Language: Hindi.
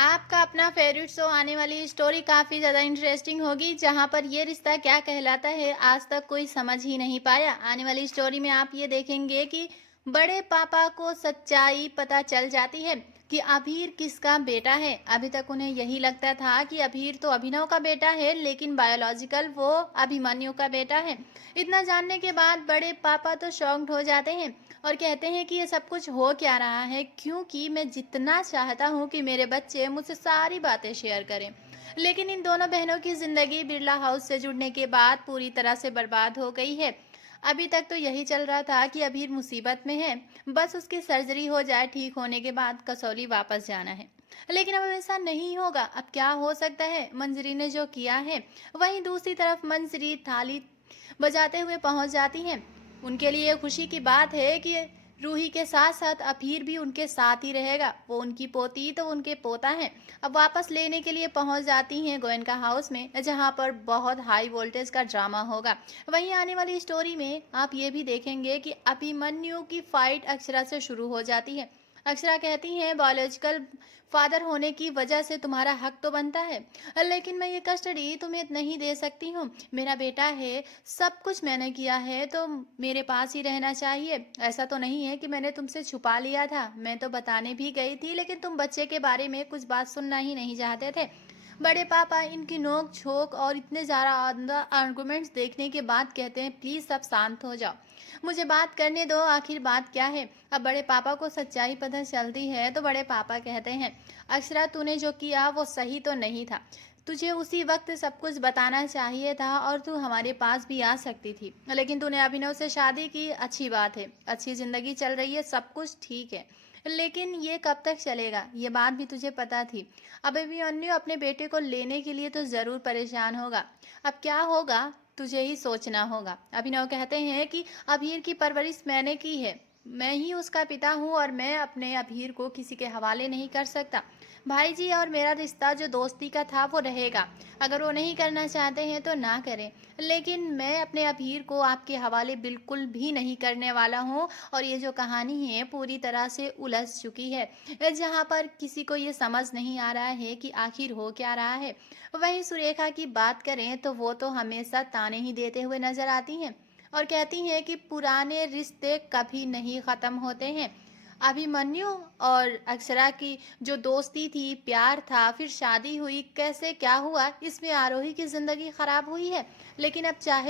आपका अपना फेवरेट शो आने वाली स्टोरी काफ़ी ज़्यादा इंटरेस्टिंग होगी, जहाँ पर ये रिश्ता क्या कहलाता है आज तक कोई समझ ही नहीं पाया। आने वाली स्टोरी में आप ये देखेंगे कि बड़े पापा को सच्चाई पता चल जाती है कि अभीर किसका बेटा है। अभी तक उन्हें यही लगता था कि अभीर तो अभिनव का बेटा है, लेकिन बायोलॉजिकल वो अभिमन्यु का बेटा है। इतना जानने के बाद बड़े पापा तो शॉक्ड हो जाते हैं और कहते हैं कि ये सब कुछ हो क्या रहा है, क्योंकि मैं जितना चाहता हूँ कि मेरे बच्चे मुझसे सारी बातें शेयर करें, लेकिन इन दोनों बहनों की ज़िंदगी बिरला हाउस से जुड़ने के बाद पूरी तरह से बर्बाद हो गई है। अभी तक तो यही चल रहा था कि अभीर मुसीबत में है, बस उसकी सर्जरी हो जाए, ठीक होने के बाद कसौली वापस जाना है। लेकिन अब ऐसा नहीं होगा। अब क्या हो सकता है? मंजरी ने जो किया है, वहीं दूसरी तरफ मंजरी थाली बजाते हुए पहुंच जाती हैं। उनके लिए खुशी की बात है कि रूही के साथ साथ अभीर भी उनके साथ ही रहेगा। वो उनकी पोती तो उनके पोता हैं। अब वापस लेने के लिए पहुंच जाती हैं गोयनका हाउस में, जहां पर बहुत हाई वोल्टेज का ड्रामा होगा। वहीं आने वाली स्टोरी में आप ये भी देखेंगे कि अभिमन्यु की फाइट अक्षरा से शुरू हो जाती है। अक्षरा कहती हैं बायोलॉजिकल फादर होने की वजह से तुम्हारा हक तो बनता है, लेकिन मैं ये कस्टडी तुम्हें नहीं दे सकती हूँ। मेरा बेटा है, सब कुछ मैंने किया है तो मेरे पास ही रहना चाहिए। ऐसा तो नहीं है कि मैंने तुमसे छुपा लिया था, मैं तो बताने भी गई थी, लेकिन तुम बच्चे के बारे में कुछ बात सुनना ही नहीं चाहते थे। बड़े पापा इनकी नोक झोंक और इतने ज़्यादा आर्गुमेंट्स देखने के बाद कहते हैं प्लीज़ सब शांत हो जाओ, मुझे बात करने दो, आखिर बात क्या है। अब बड़े पापा को सच्चाई पता चलती है तो बड़े पापा कहते हैं अक्षरा तूने जो किया वो सही तो नहीं था, तुझे उसी वक्त सब कुछ बताना चाहिए था और तू हमारे पास भी आ सकती थी, लेकिन तूने अभिनव से शादी की। अच्छी बात है, अच्छी जिंदगी चल रही है, सब कुछ ठीक है, लेकिन ये कब तक चलेगा ये बात भी तुझे पता थी। अब अभिमन्यु अपने बेटे को लेने के लिए तो जरूर परेशान होगा। अब क्या होगा तुझे ही सोचना होगा। अभिनव कहते हैं कि अभीर की परवरिश मैंने की है, मैं ही उसका पिता हूँ और मैं अपने अभीर को किसी के हवाले नहीं कर सकता। भाई जी और मेरा रिश्ता जो दोस्ती का था वो रहेगा, अगर वो नहीं करना चाहते हैं तो ना करें, लेकिन मैं अपने अभीर को आपके हवाले बिल्कुल भी नहीं करने वाला हूँ। और ये जो कहानी है पूरी तरह से उलझ चुकी है, जहाँ पर किसी को ये समझ नहीं आ रहा है कि आखिर हो क्या रहा है। वहीं सुरेखा की बात करें तो वो तो हमेशा ताने ही देते हुए नजर आती हैं और कहती हैं कि पुराने रिश्ते कभी नहीं ख़त्म होते हैं। अभिमन्यु और अक्षरा की जो दोस्ती थी, प्यार था, फिर शादी हुई, कैसे क्या हुआ, इसमें आरोही की ज़िंदगी ख़राब हुई है। लेकिन अब चाहे